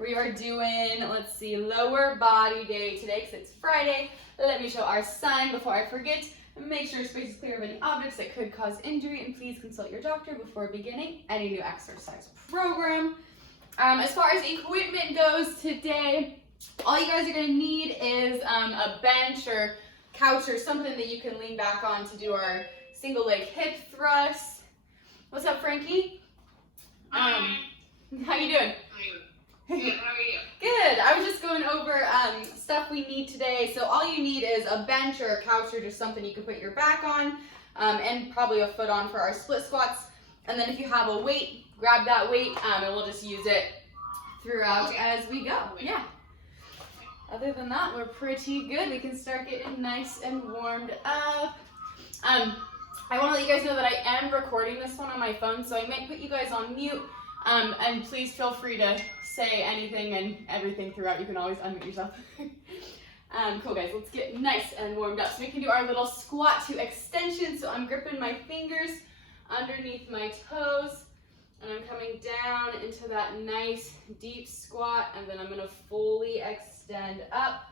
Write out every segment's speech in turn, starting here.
We are doing, let's see, lower body day today because it's Friday. Let me show our sign before I forget. Make sure your space is clear of any objects that could cause injury, and please consult your doctor before beginning any new exercise program. As far as equipment goes today, all you guys are going to need is a bench or couch or something that you can lean back on to do our single leg hip thrust. What's up, Frankie? How you doing? Good, how are you? Good. I was just going over stuff we need today. So all you need is a bench or a couch or just something you can put your back on, and probably a foot on for our split squats. And then if you have a weight, grab that weight, and we'll just use it throughout as we go. Yeah. Other than that, we're pretty good. We can start getting nice and warmed up. I want to let you guys know that I am recording this one on my phone, so I might put you guys on mute. And please feel free to say anything and everything throughout. You can always unmute yourself. Cool, guys. Let's get nice and warmed up. So we can do our little squat to extension. So I'm gripping my fingers underneath my toes, and I'm coming down into that nice deep squat, and then I'm going to fully extend up.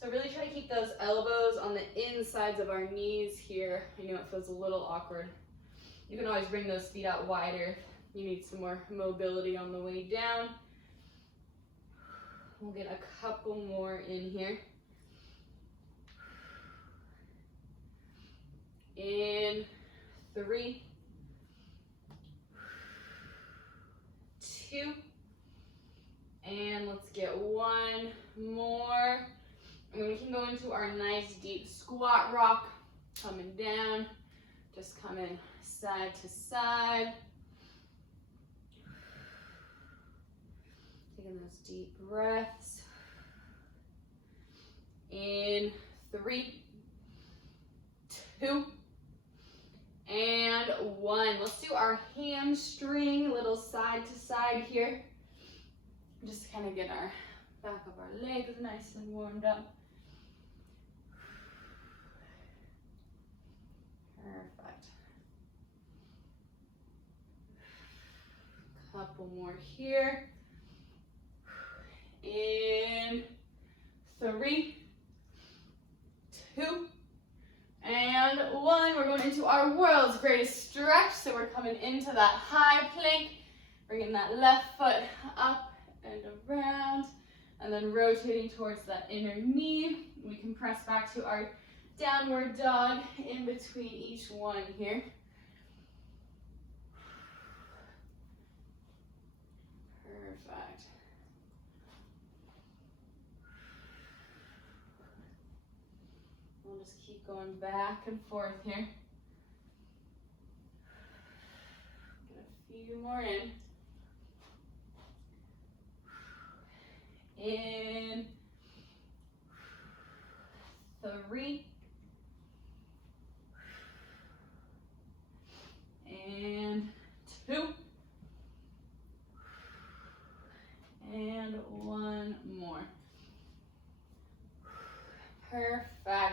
So really try to keep those elbows on the insides of our knees here. I know it feels a little awkward. You can always bring those feet out wider. You need some more mobility on the way down. We'll get a couple more in here. In 3, 2, and let's get one more. And then we can go into our nice deep squat rock, coming down, just coming side to side. Taking those deep breaths. In 3, 2, and 1. Let's do our hamstring, little side to side here. Just kind of get our back of our legs nice and warmed up. Perfect. Couple more here. In 3, 2, and 1. We're going into our world's greatest stretch. So we're coming into that high plank, bringing that left foot up and around, and then rotating towards that inner knee. We can press back to our downward dog in between each one here. Perfect. We'll just keep going back and forth here. Get a few more in. In 3, and 2, and 1 more. Perfect.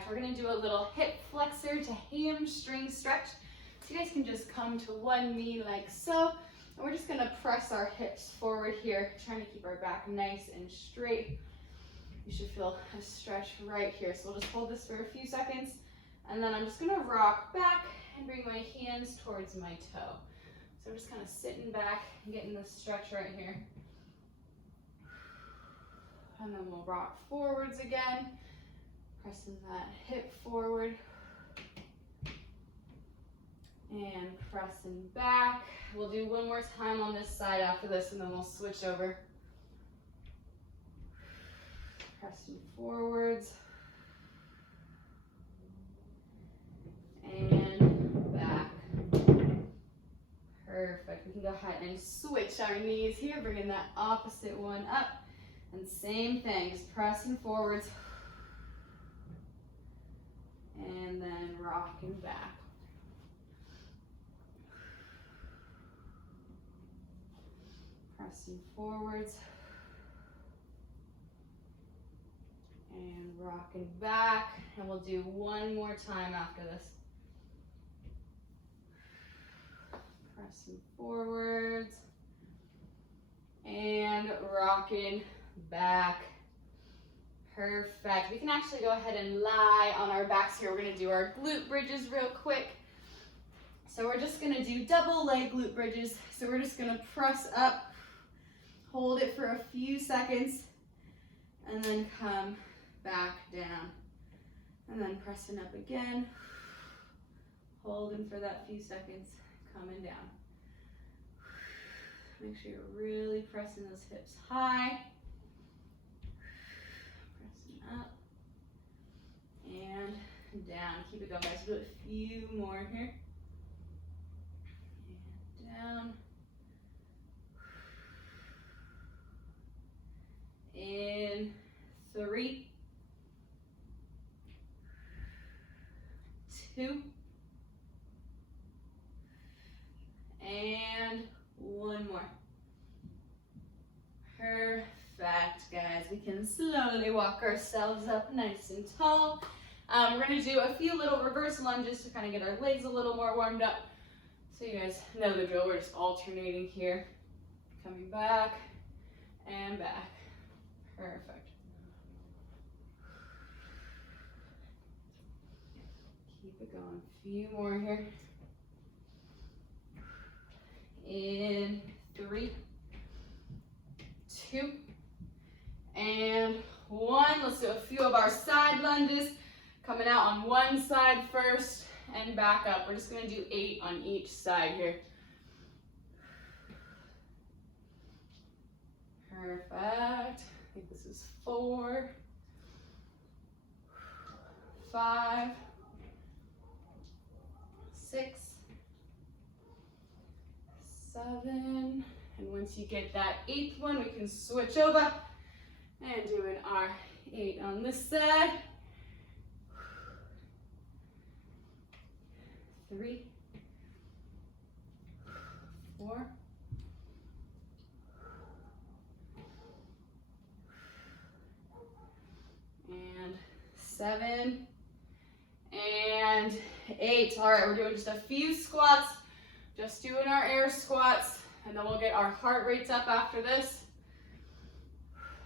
We're going to do a little hip flexor to hamstring stretch. So you guys can just come to one knee like so. And we're just going to press our hips forward here, trying to keep our back nice and straight. You should feel a stretch right here. So we'll just hold this for a few seconds. And then I'm just going to rock back and bring my hands towards my toe. So we're just kind of sitting back and getting this stretch right here. And then we'll rock forwards again. Pressing that hip forward and pressing back. We'll do one more time on this side after this, and then we'll switch over. Pressing forwards and back. Perfect. We can go ahead and switch our knees here, bringing that opposite one up. And same thing, just pressing forwards. And then rocking back. Pressing forwards. And rocking back. And we'll do one more time after this. Pressing forwards. And rocking back. Perfect. We can actually go ahead and lie on our backs here. We're gonna do our glute bridges real quick. So we're just gonna do double leg glute bridges. So we're just gonna press up, hold it for a few seconds, and then come back down. And then pressing up again, holding for that few seconds, coming down. Make sure you're really pressing those hips high. Pressing up and down. Keep it going, guys. Do a few more here. And down. In 3, 2, and 1 more. Perfect, guys. We can slowly walk ourselves up nice and tall. We're going to do a few little reverse lunges to kind of get our legs a little more warmed up. So you guys know the drill. We're just alternating here. Coming back and back. Perfect. Keep it going. A few more here. In 3, 2, and 1. Let's do a few of our side lunges. Coming out on one side first and back up. We're just going to do 8 on each side here. Perfect. I think this is 4, 5, 6, 7, and once you get that 8th one, we can switch over and doing our 8 on this side. 3, 4, 7, and 8. All right, we're doing just a few squats. Just doing our air squats, and then we'll get our heart rates up after this.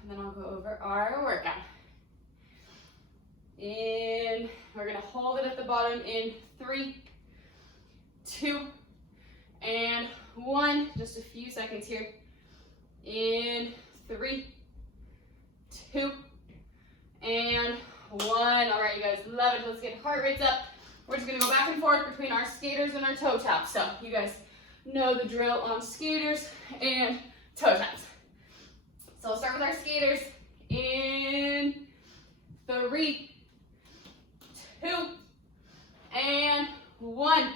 And then I'll go over our workout. In, we're gonna hold it at the bottom in 3, 2, and 1. Just a few seconds here. In 3, 2, and 1. All right, you guys, love it. Let's get heart rates up. We're just gonna go back and forth between our skaters and our toe taps. So you guys know the drill on skaters and toe taps. So we'll start with our skaters. In 3, 2, and 1.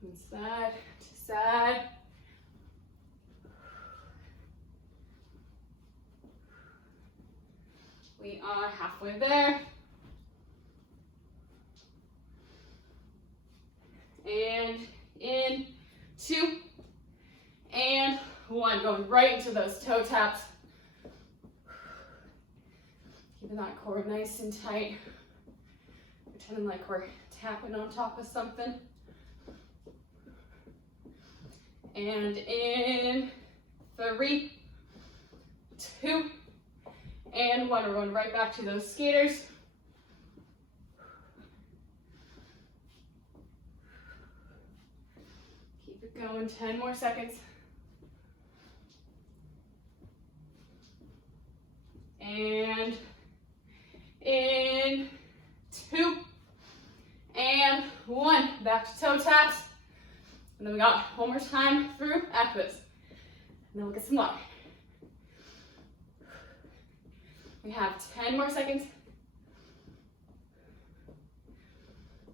From side to side. We are halfway there. And in 2, and 1. Going right into those toe taps. Keeping that core nice and tight. Pretending like we're tapping on top of something. And in 3, 2, and 1. We're going right back to those skaters. Keep it going, 10 more seconds. And in 2, and 1. Back to toe taps. And then we got one more time through after this. And then we'll get some water. We have 10 more seconds.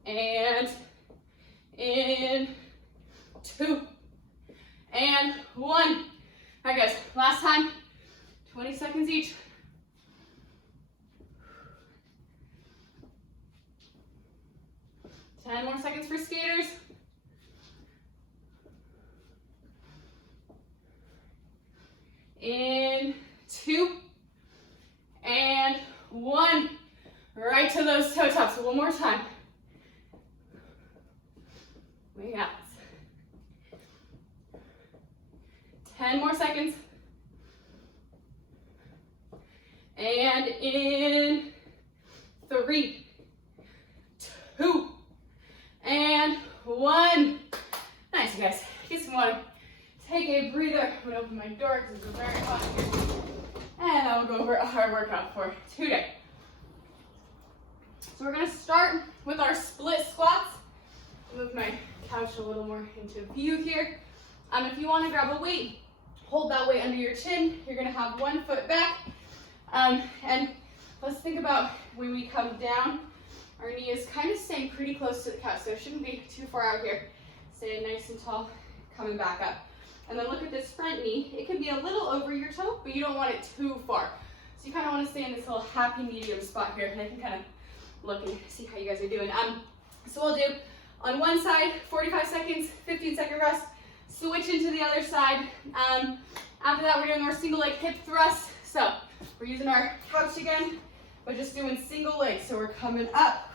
And in 2, and 1. All right, guys, last time, 20 seconds each. Ten more seconds for skaters. In 2, and 1. Right to those toe taps. One more time. We got this. 10 more seconds. And in 3, 2, and 1. Nice, you guys. Get some water. Take a breather. I'm gonna open my door because it's very hot here. And I will go over our workout for today. So we're gonna start with our split squats. Move my couch a little more into view here. If you want to grab a weight, hold that weight under your chin. You're gonna have one foot back. And let's think about when we come down, our knee is kind of staying pretty close to the couch, so it shouldn't be too far out here. Stay nice and tall, coming back up. And then look at this front knee. It can be a little over your toe, but you don't want it too far. So you kind of want to stay in this little happy medium spot here, and I can kind of look and see how you guys are doing. So we'll do on one side, 45 seconds, 15-second rest, switch into the other side. After that, we're doing our single leg hip thrust. So we're using our couch again, but just doing single leg. So we're coming up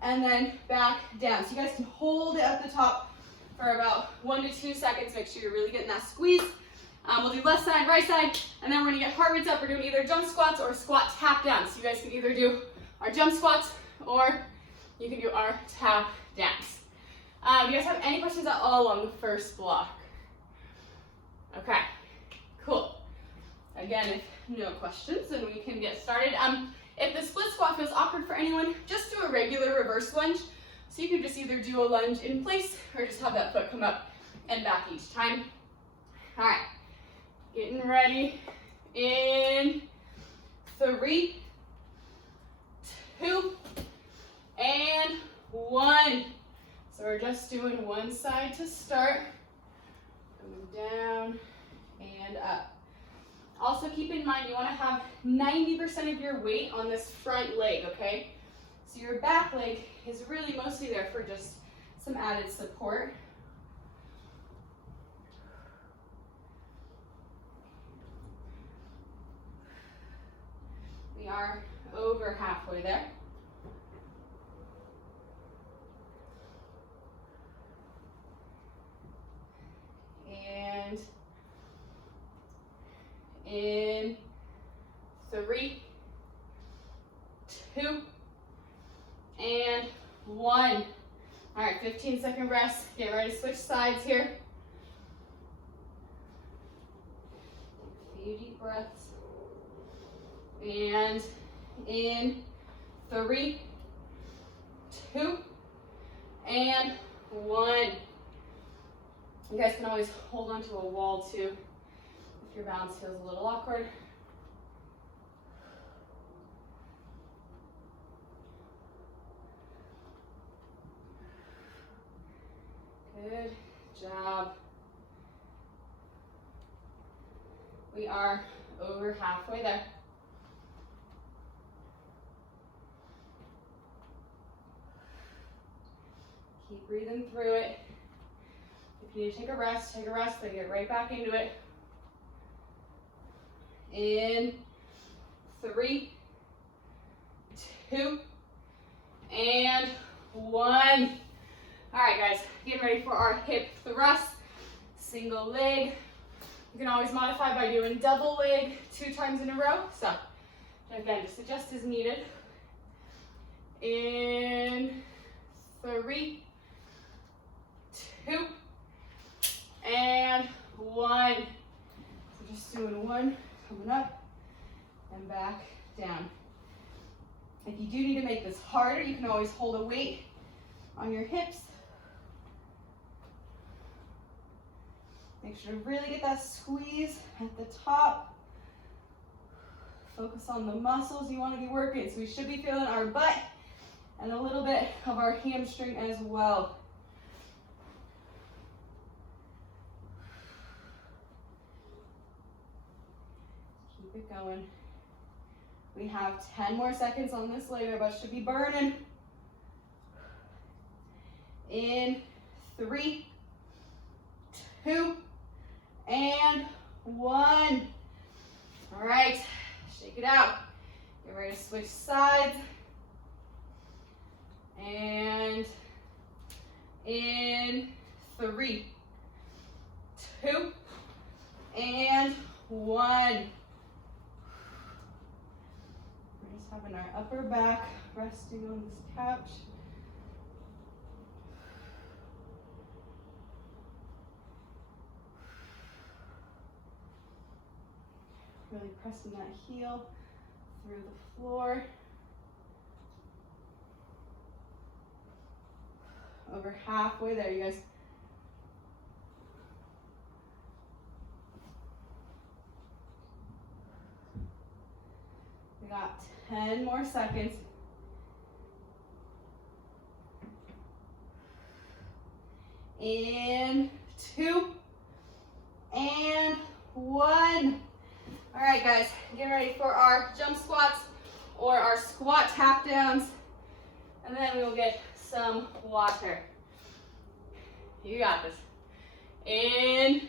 and then back down. So you guys can hold it at the top for about 1 to 2 seconds. Make sure you're really getting that squeeze. We'll do left side, right side, and then we're gonna get heart rates up. We're doing either jump squats or squat tap downs. So you guys can either do our jump squats or you can do our tap downs. Do you guys have any questions at all on the first block? Okay, cool. Again, if no questions, then we can get started. If the split squat feels awkward for anyone, just do a regular reverse lunge. So you can just either do a lunge in place or just have that foot come up and back each time. All right, getting ready in 3, 2, and 1. So we're just doing one side to start. Coming down and up. Also keep in mind you want to have 90% of your weight on this front leg, okay? So your back leg is really mostly there for just some added support. We are over halfway there. And in 3, 2, and 1. All right, 15-second rest. Get ready to switch sides here. A few deep breaths. And in 3, 2, and 1. You guys can always hold onto a wall too if your balance feels a little awkward. Good job. We are over halfway there. Keep breathing through it. If you need to take a rest, then get right back into it. In 3, 2, and 1. All right, guys, getting ready for our hip thrust, single leg. You can always modify by doing double leg 2 times in a row. So, again, just adjust as needed. In 3, 2, and 1. So just doing one, coming up and back down. If you do need to make this harder, you can always hold a weight on your hips. Make sure to really get that squeeze at the top. Focus on the muscles you want to be working. So we should be feeling our butt and a little bit of our hamstring as well. Keep it going. We have 10 more seconds on this leg. Our butt should be burning. In 3, 2, and 1. All right, shake it out. Get ready to switch sides. And in 3, 2, and 1. Just having our upper back resting on this couch. Really pressing that heel through the floor. Over halfway there, you guys. We got 10 more seconds. And 2, and 1. All right, guys, get ready for our jump squats or our squat tap downs, and then we will get some water. You got this. In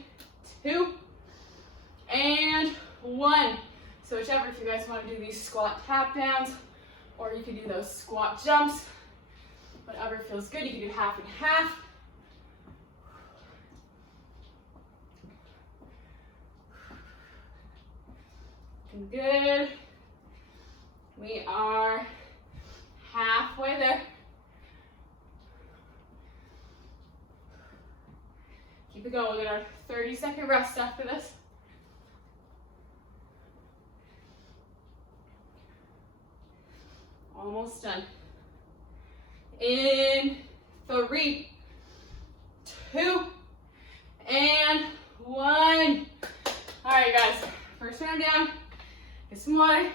2, and 1. So whichever, if you guys want to do these squat tap downs, or you can do those squat jumps, whatever feels good. You can do half and half. Good. We are halfway there. Keep it going. We'll get our 30-second rest after this. Almost done. In 3, 2, and 1. All right, guys. First round down. Get some water.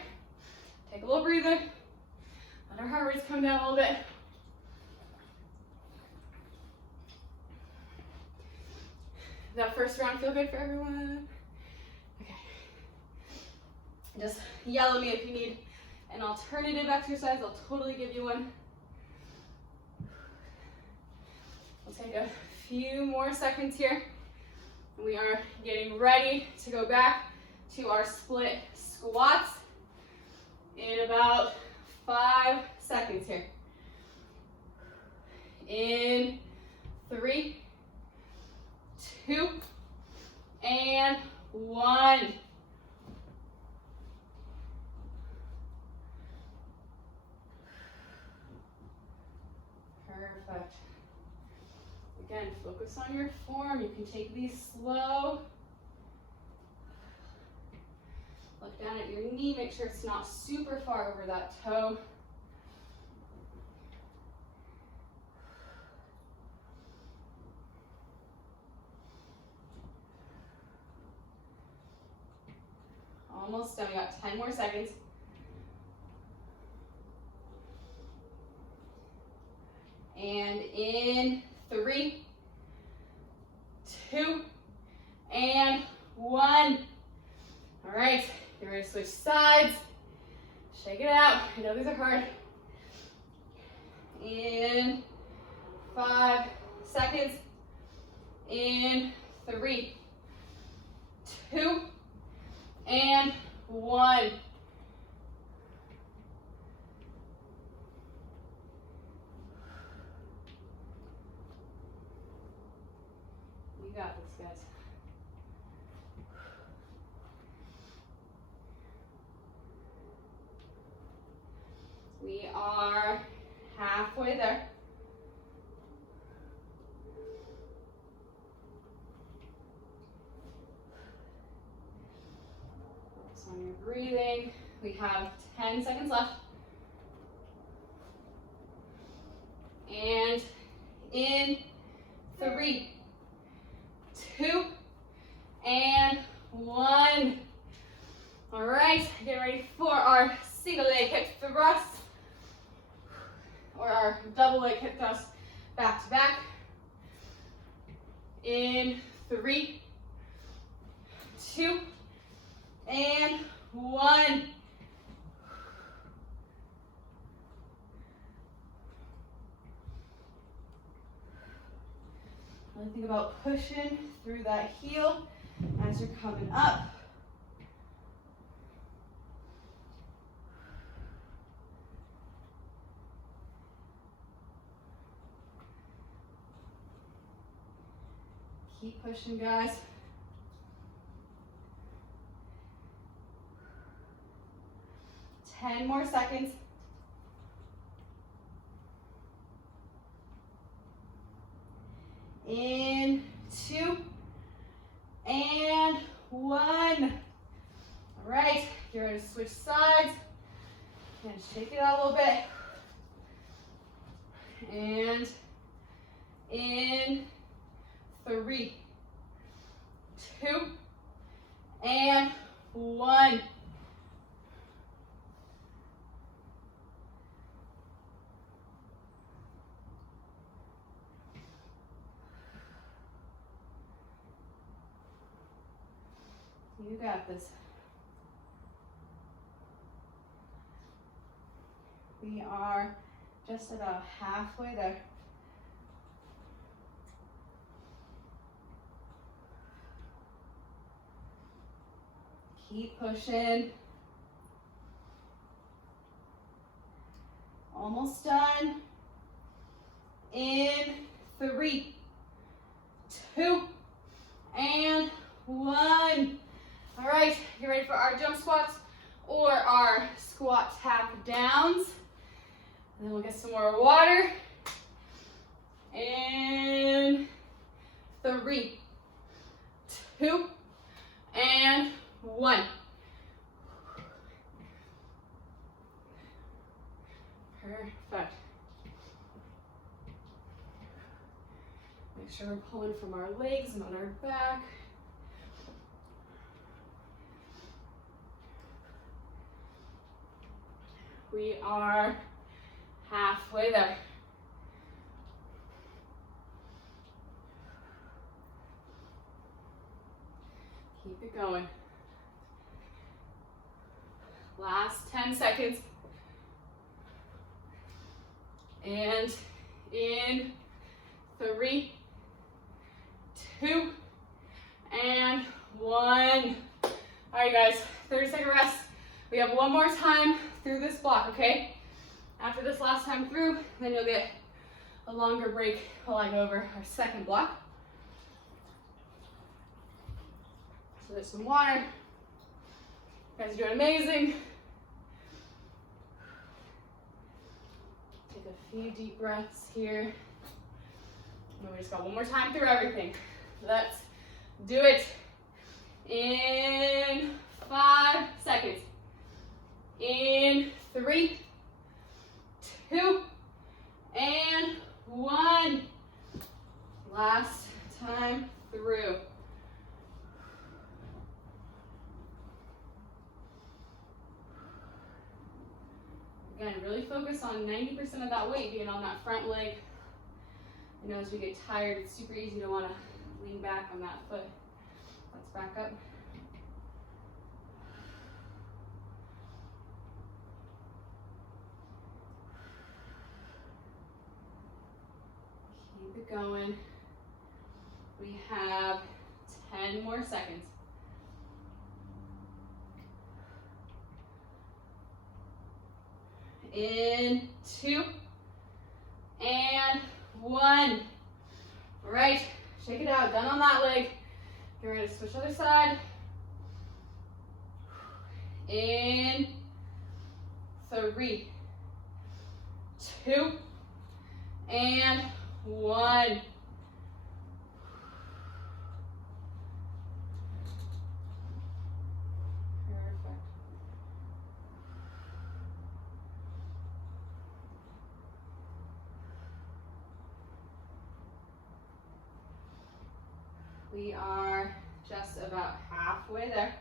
Take a little breather. Let our heart rates come down a little bit. Does that first round feel good for everyone? Okay. Just yell at me if you need an alternative exercise. I'll totally give you one. We'll take a few more seconds here. We are getting ready to go back to our split squats in about 5 seconds here. In 3, 2, and 1. Perfect. Again, focus on your form. You can take these slow. Look down at your knee, make sure it's not super far over that toe. Almost done, we got 10 more seconds. And in 3, 2, and 1. All right, you're ready to switch sides. Shake it out. I know these are hard. In 5 seconds. In 3, 2, and 1. You got this, guys. We are halfway there. Focus on your breathing. We have 10 seconds left. And in 3, 2, and 1. All right, get ready for our single leg hip thrust, or our double leg hip thrust back to back. In 3, 2, and 1. Really think about pushing through that heel as you're coming up. Keep pushing, guys. 10 more seconds. In 2 and 1. All right, you're ready to switch sides. And shake it out a little bit. And in 3, 2, and 1. You got this. We are just about halfway there. Keep pushing. Almost done. In 3, 2, and 1. All right, you ready for our jump squats or our squat tap downs? And then we'll get some more water. In 3, 2, and 1. Perfect. Make sure we're pulling from our legs, not our back. We are halfway there. Keep it going. Last 10 seconds. And in 3, 2, and 1. All right, guys, 30-second rest. We have one more time through this block, okay? After this last time through, then you'll get a longer break while I go over our second block. So there's some water. You guys are doing amazing. Take a few deep breaths here. And then we just got one more time through everything. Let's do it in 5 seconds. In 3, 2, and 1. Last time through. Again, really focus on 90% of that weight being on that front leg. I know as we get tired, it's super easy to want to lean back on that foot. Let's back up. Keep it going. We have 10 more seconds. In 2, and 1. All right, shake it out, done on that leg. Get ready to switch other side. In 3, 2, and 1. We are just about halfway there.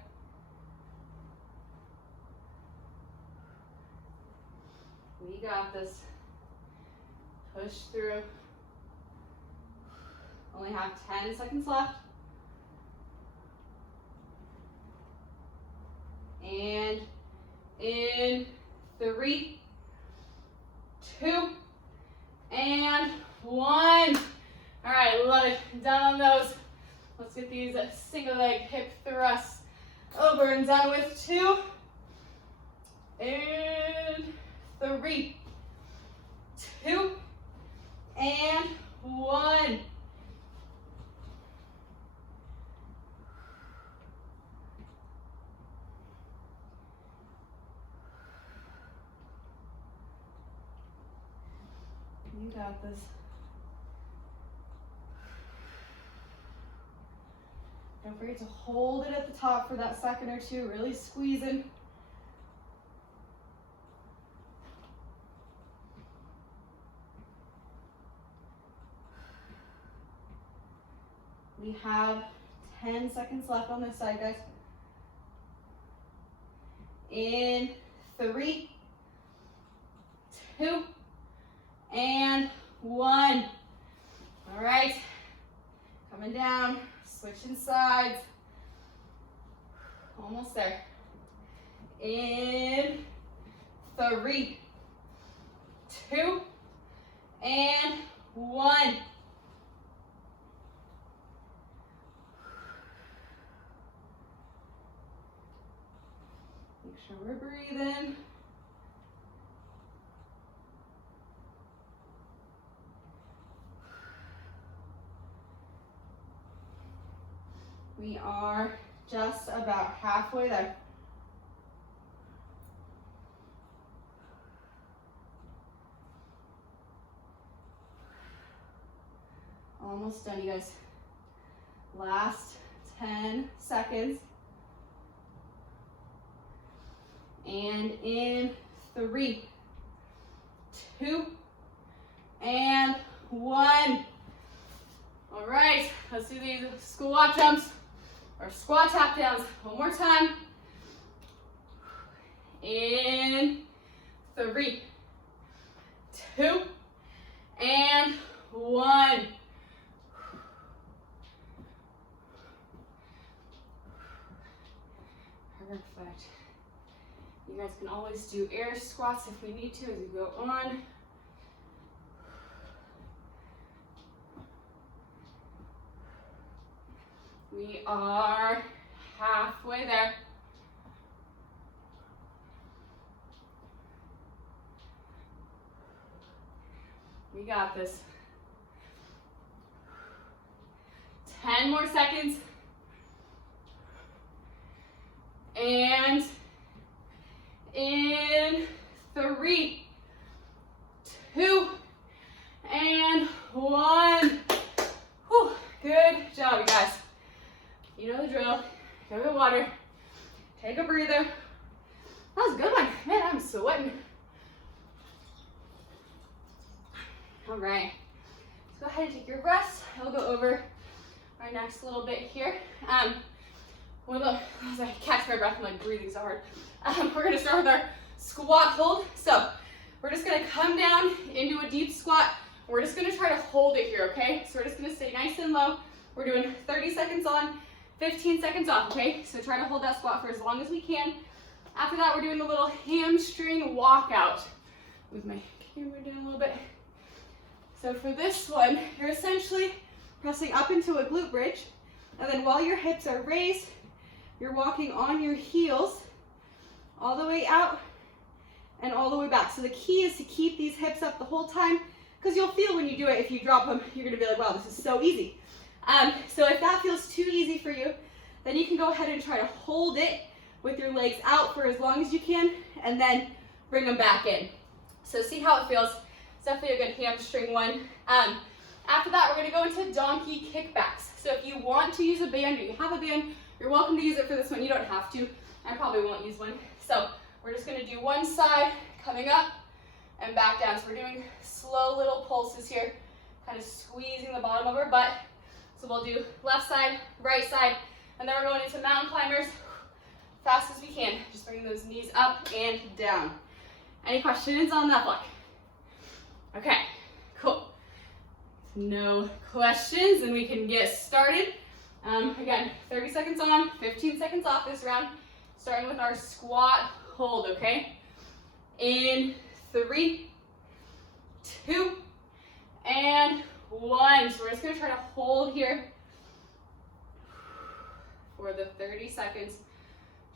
We got this. Push through. Only have 10 seconds left. And in 3, 2, and 1. All right, love it. Done on those. Let's get these single leg hip thrusts over and done with. 2 and 3, 2 and 1. got this. Don't forget to hold it at the top for that second or two, really squeezing. We have 10 seconds left on this side, guys. In 3, 2, and 1. All right, coming down, switching sides. Almost there. In 3, 2, and 1. Make sure we're breathing. We are just about halfway there. Almost done, you guys. Last 10 seconds. And in 3, 2, and 1. All right, let's do these squat jumps or squat tap downs one more time. In 3, 2, and 1. Perfect. You guys can always do air squats if we need to as we go on. We are halfway there. We got this. 10 more seconds. And in 3, 2, and 1. Whew, good job, you guys. You know the drill. Go get water. Take a breather. That was a good one. Man, I'm sweating. All right. Let's go ahead and take your rest. I'll go over our next little bit here. As I catch my breath, I'm like breathing so hard. We're gonna start with our squat hold. So we're just gonna come down into a deep squat. We're just gonna try to hold it here, okay? So we're just gonna stay nice and low. We're doing 30 seconds on, 15 seconds off, okay? So try to hold that squat for as long as we can. After that, we're doing a little hamstring walkout. Move my camera down a little bit. So for this one, you're essentially pressing up into a glute bridge, and then while your hips are raised, you're walking on your heels all the way out and all the way back. So the key is to keep these hips up the whole time, because you'll feel when you do it, if you drop them, you're gonna be like, wow, this is so easy. So if that feels too easy for you, then you can go ahead and try to hold it with your legs out for as long as you can, and then bring them back in. So see how it feels. It's definitely a good hamstring one. After that, we're gonna go into donkey kickbacks. So if you want to use a band or you have a band, you're welcome to use it for this one. You don't have to. I probably won't use one. So we're just gonna do one side, coming up and back down. So we're doing slow little pulses here, kind of squeezing the bottom of our butt. So we'll do left side, right side, and then we're going into mountain climbers, fast as we can. Just bring those knees up and down. Any questions on that block? Okay, cool. No questions, and we can get started. Again, 30 seconds on, 15 seconds off this round, starting with our squat hold, okay? In 3, 2, and 1. So we're just gonna try to hold here for the 30 seconds.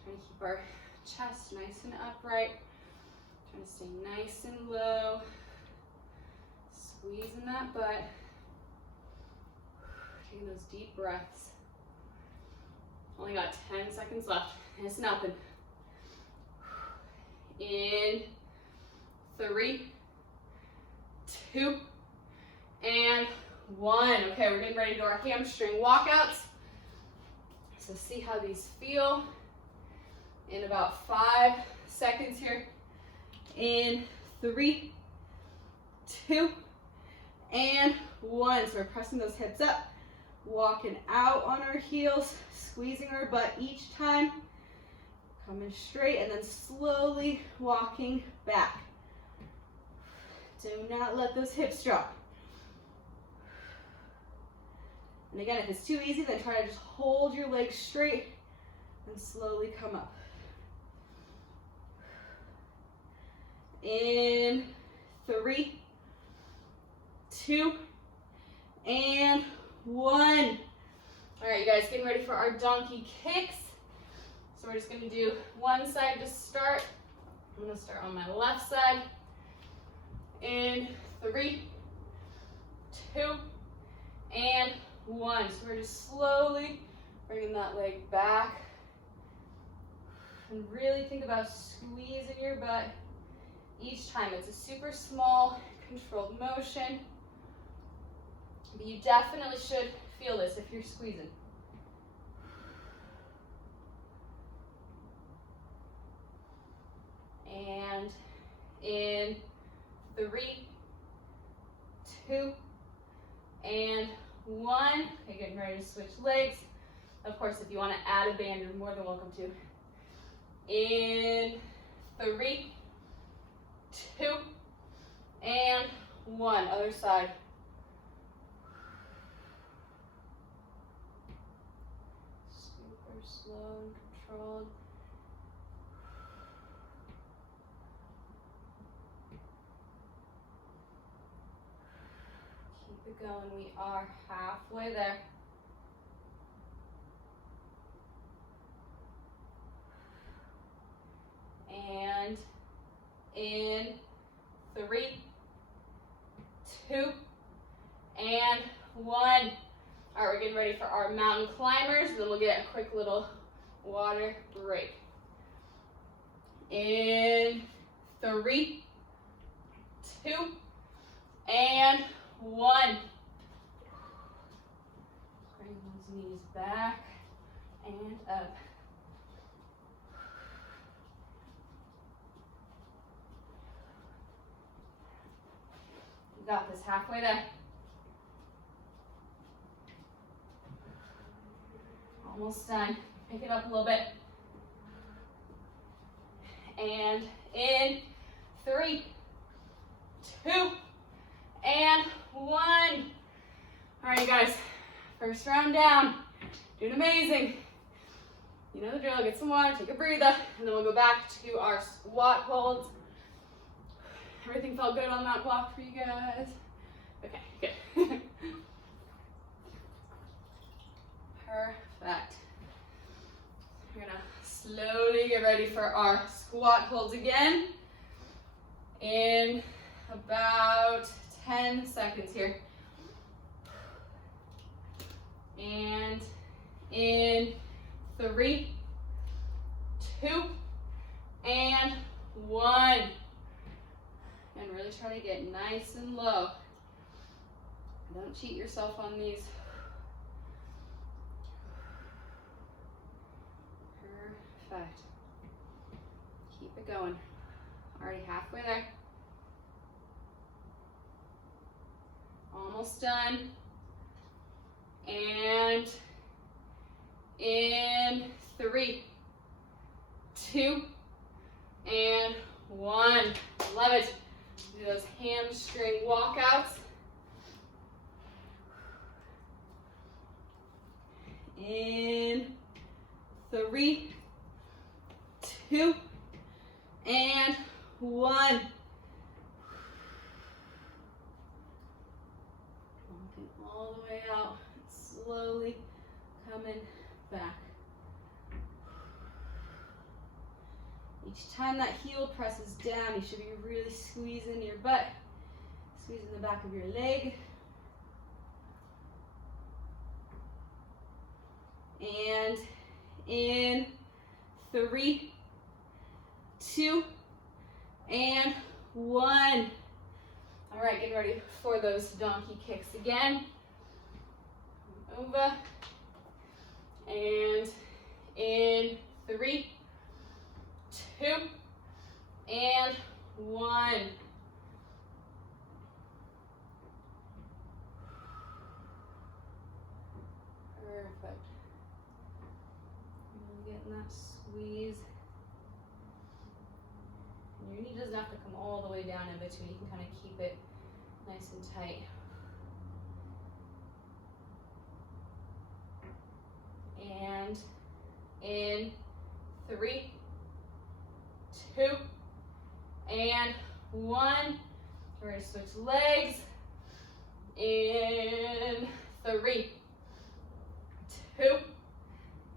Trying to keep our chest nice and upright. Trying to stay nice and low. Squeezing that butt. Taking those deep breaths. Only got 10 seconds left. It's nothing. In 3, 2, and 1. Okay, we're getting ready to do our hamstring walkouts. So see how these feel in about 5 seconds here. In 3, 2, and 1. So we're pressing those hips up, walking out on our heels, squeezing our butt each time, coming straight, and then slowly walking back. Do not let those hips drop. And again, if it's too easy, then try to just hold your legs straight and slowly come up. In 3, 2, and 1. All right, you guys, getting ready for our donkey kicks. So we're just gonna do one side to start. I'm gonna start on my left side. In 3, 2, and 1. So we're just slowly bringing that leg back. And really think about squeezing your butt each time. It's a super small, controlled motion. But you definitely should feel this if you're squeezing. And in 3, 2, and 1. Okay, getting ready to switch legs. Of course, if you want to add a band, you're more than welcome to. In 3, 2, and 1. Other side. Super slow and controlled. Keep it going. We are halfway there. And in 3, 2, and 1. All right, we're getting ready for our mountain climbers. Then we'll get a quick little water break. In 3, 2, and 1. Bring those knees back and up. You got this, halfway there. Almost done. Pick it up a little bit. And in 3, 2, and 1. All right, you guys, first round down. Doing amazing. You know the drill, get some water, take a breather, and then we'll go back to our squat holds. Everything felt good on that block for you guys? Okay, good. Perfect. We're gonna slowly get ready for our squat holds again in about 10 seconds here. And in 3, 2, and 1. And really try to get nice and low. Don't cheat yourself on these. Perfect. Keep it going. Already halfway there. Almost done. And in 3, 2, and 1. Love it. Do those hamstring walkouts. In 3, 2, and 1. Walking all the way out, slowly coming back. Each time that heel presses down, you should be really squeezing your butt, squeezing the back of your leg. And in 3, 2, and 1. All right, getting ready for those donkey kicks again. Over. And in 3, 2, and 1. Perfect. Getting that squeeze. And your knee doesn't have to come all the way down in between. You can kind of keep it nice and tight. And in 3, 2, and 1. We're going to switch legs. In 3, 2,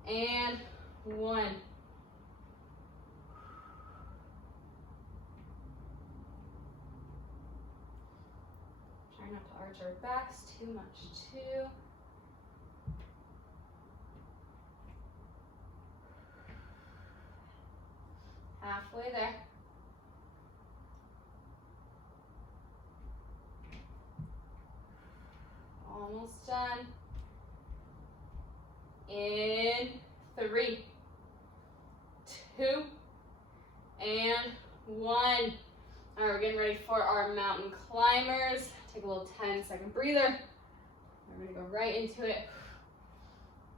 and 1. Try not to arch our backs too much too. Halfway there. Almost done. In 3, 2, and 1. All right, we're getting ready for our mountain climbers. Take a little 10-second breather. We're going to go right into it.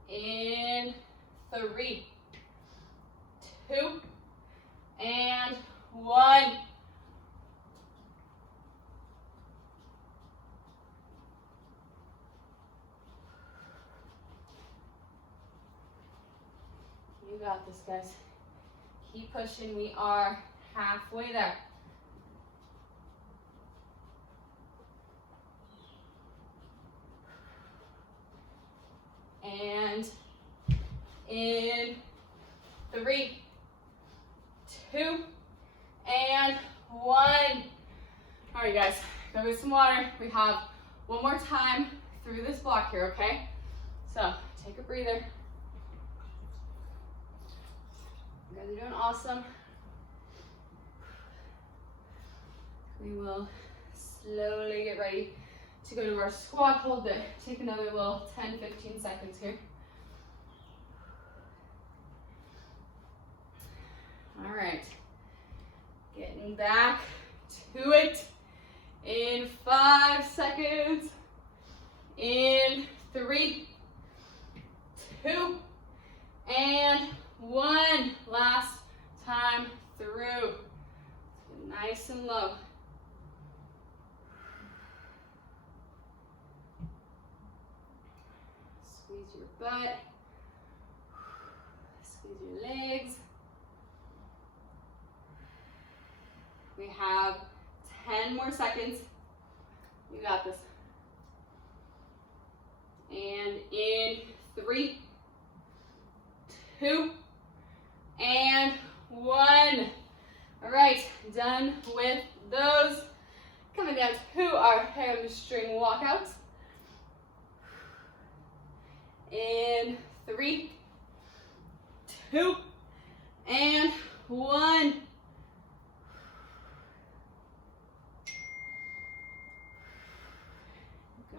In 3, 2, and 1. You got this, guys. Keep pushing. We are halfway there. And in 3, 2, and 1. All right, guys, go get some water. We have one more time through this block here, okay? So take a breather. You guys are doing awesome. We will slowly get ready to go to our squat hold it. Take another little 10-15 seconds here. All right, getting back to it in 5 seconds. In 3, 2, and 1. Last time through. Nice and low. Squeeze your butt. Squeeze your legs. We have 10 more seconds. You got this. And in 3, 2, and 1. All right, done with those. Coming down to our hamstring walkouts. In 3, 2, and 1.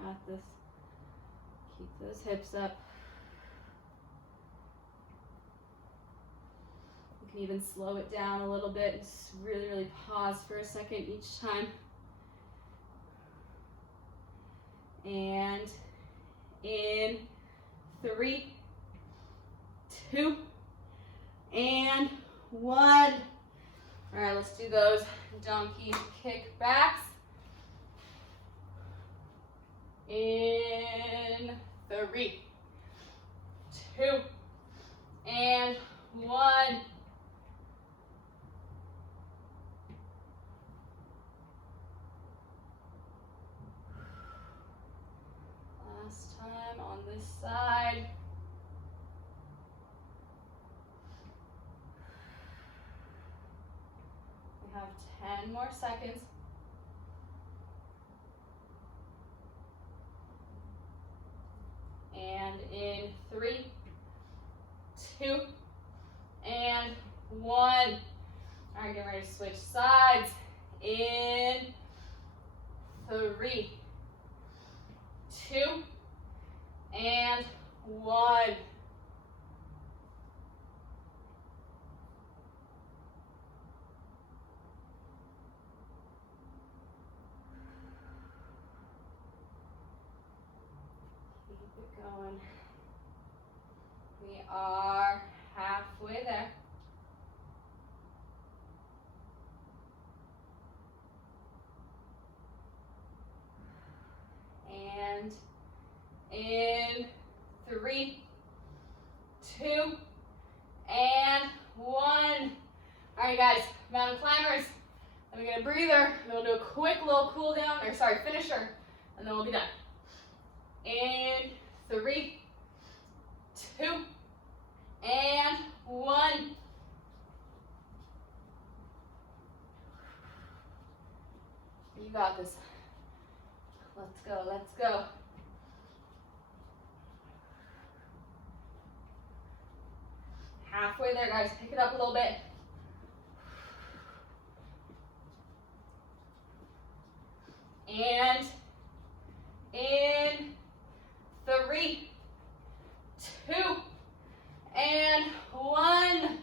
Got this. Keep those hips up. You can even slow it down a little bit. Just really, really pause for a second each time. And in 3, 2, and 1. All right, let's do those donkey kick backs. In 3, 2, and 1. Last time on this side. We have 10 more seconds. And in 3, 2, and 1. All right, get ready to switch sides. In 3, 2, and 1. Keep it going. We are halfway there. And in 3, 2, and 1. All right, guys, mountain climbers. Then we get a breather. Then we'll do a quick little cool down, or sorry, finisher, and then we'll be done. In 3, 2, and 1. You got this. Let's go, let's go. Halfway there, guys. Pick it up a little bit. And in 3, 2, and 1.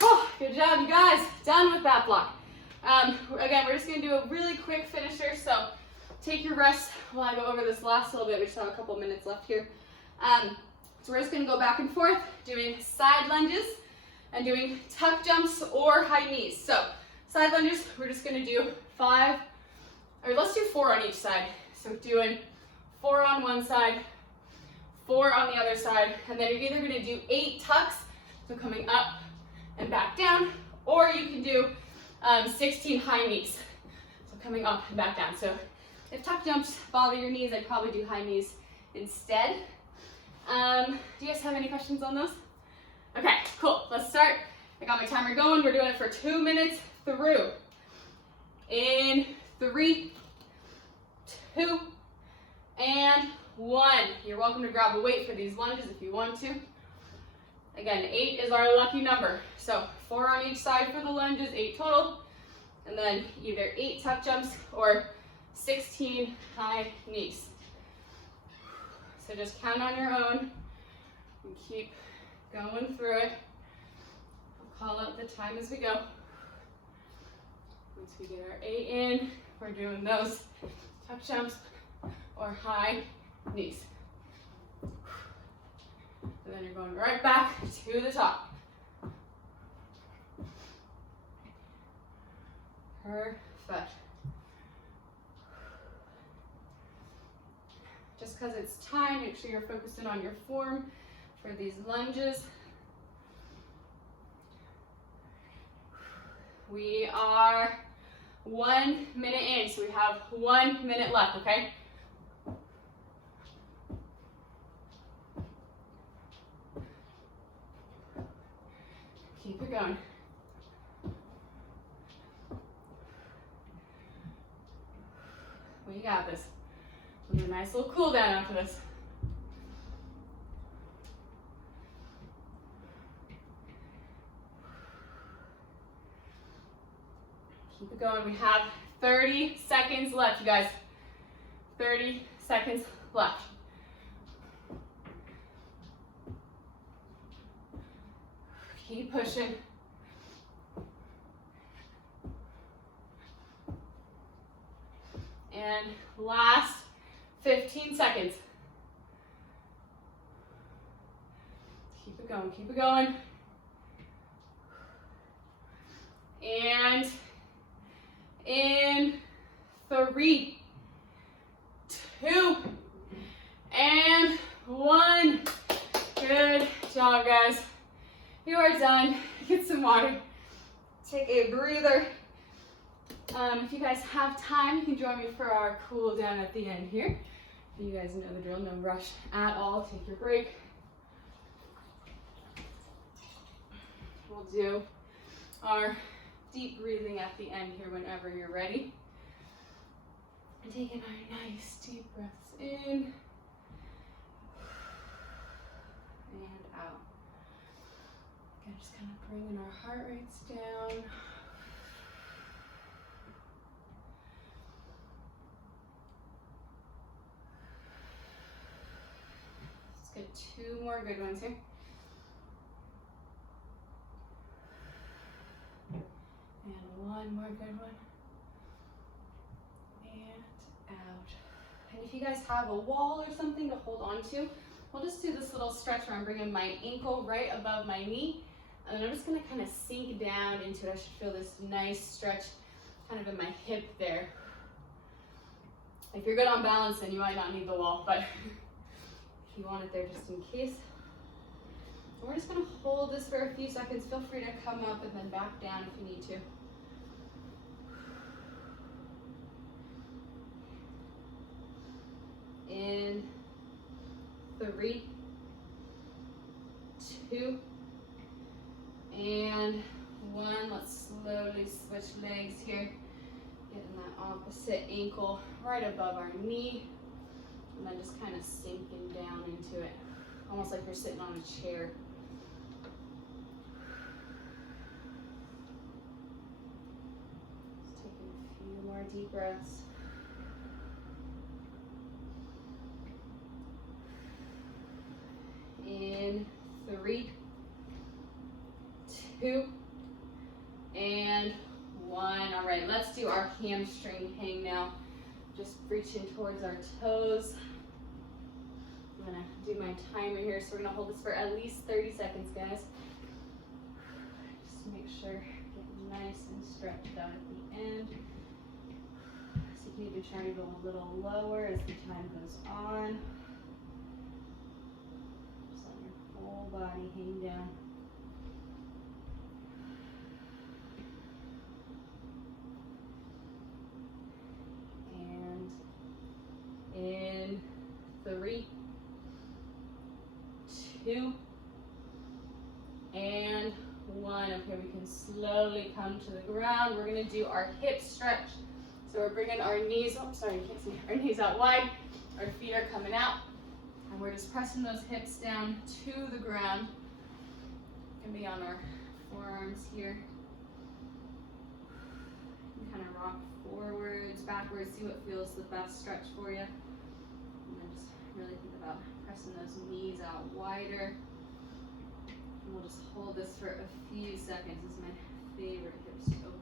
Oh, good job, you guys. Done with that block. Again, we're just going to do a really quick finisher, so take your rest while I go over this last little bit. We just have a couple minutes left here. So we're just going to go back and forth, doing side lunges and doing tuck jumps or high knees. So side lunges, we're just going to do 5, or let's do 4 on each side. So doing 4 on one side, 4 on the other side, and then you're either going to do 8 tucks, so coming up and back down, or you can do 16 high knees, so coming up and back down. So if tuck jumps bother your knees, I'd probably do high knees instead. Do you guys have any questions on those? Okay, cool. Let's start. I got my timer going. We're doing it for 2 minutes through. In 3, 2, and 1. You're welcome to grab a weight for these lunges if you want to. Again, 8 is our lucky number. So 4 on each side for the lunges, 8 total. And then either 8 tuck jumps or 16 high knees. So just count on your own and keep going through it. I'll call out the time as we go. Once we get our 8 in, we're doing those tuck jumps or high knees. And then you're going right back to the top. Perfect. Just because it's time, make sure you're focusing on your form for these lunges. We are 1 minute in, so we have 1 minute left, okay? Keep it going. We got this. We'll do a nice little cool down after this. Keep it going. We have 30 seconds left, you guys. 30 seconds left. Keep pushing. And last 15 seconds. Keep it going, keep it going. And in 3, 2, and 1. Good job, guys. You are done. Get some water. Take a breather. If you guys have time, you can join me for our cool down at the end here. You guys know the drill, no rush at all. Take your break. We'll do our deep breathing at the end here whenever you're ready. And taking our nice deep breaths in and out. Again, just kind of bringing our heart rates down. 2 more good ones here. And 1 more good one. And out. And if you guys have a wall or something to hold on to, we'll just do this little stretch where I'm bringing my ankle right above my knee. And then I'm just gonna kind of sink down into it. I should feel this nice stretch kind of in my hip there. If you're good on balance, then you might not need the wall, but if you want it there just in case. We're just gonna hold this for a few seconds. Feel free to come up and then back down if you need to. In 3, 2, and 1. Let's slowly switch legs here. Getting that opposite ankle right above our knee. And then just kind of sinking down into it. Almost like you're sitting on a chair. Just taking a few more deep breaths. In 3, 2, and 1. All right, let's do our hamstring hang now. Just reaching towards our toes. I'm gonna do my timer here, so we're gonna hold this for at least 30 seconds, guys. Just to make sure get nice and stretched out at the end. So you can even try to go a little lower as the time goes on. Whole body hang down. And in 3, 2, and 1. Okay, we can slowly come to the ground. We're gonna do our hip stretch. So we're bringing our knees, oh, sorry, you can't see, our knees out wide. Our feet are coming out. And we're just pressing those hips down to the ground. It can be on our forearms here. You can kind of rock forwards, backwards, see what feels the best stretch for you. And then just really think about pressing those knees out wider. And we'll just hold this for a few seconds. This is my favorite hips opener.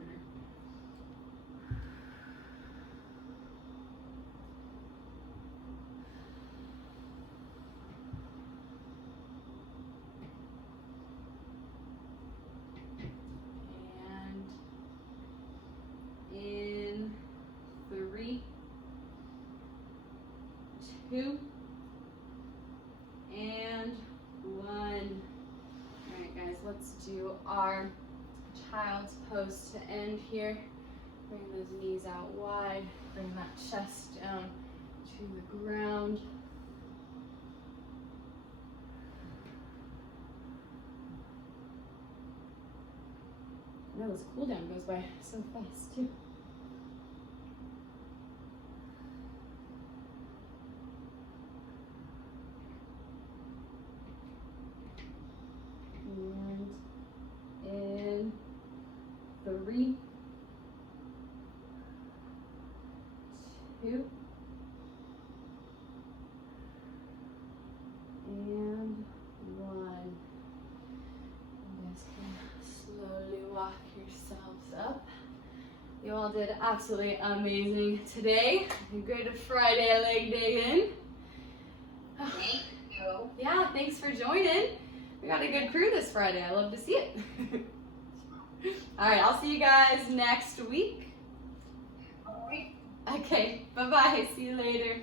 In 3, 2, and 1. All right, guys, let's do our child's pose to end here. Bring those knees out wide, bring that chest down to the ground. I know this cool down goes by so fast too. And in 3, 2, and 1. You guys can slowly walk yourselves up. You all did absolutely amazing today. Good Friday leg day in. Thank you. Yeah, thanks for joining. We got a good crew this Friday. I love to see it. All right, I'll see you guys next week. All right. Okay, bye-bye. See you later.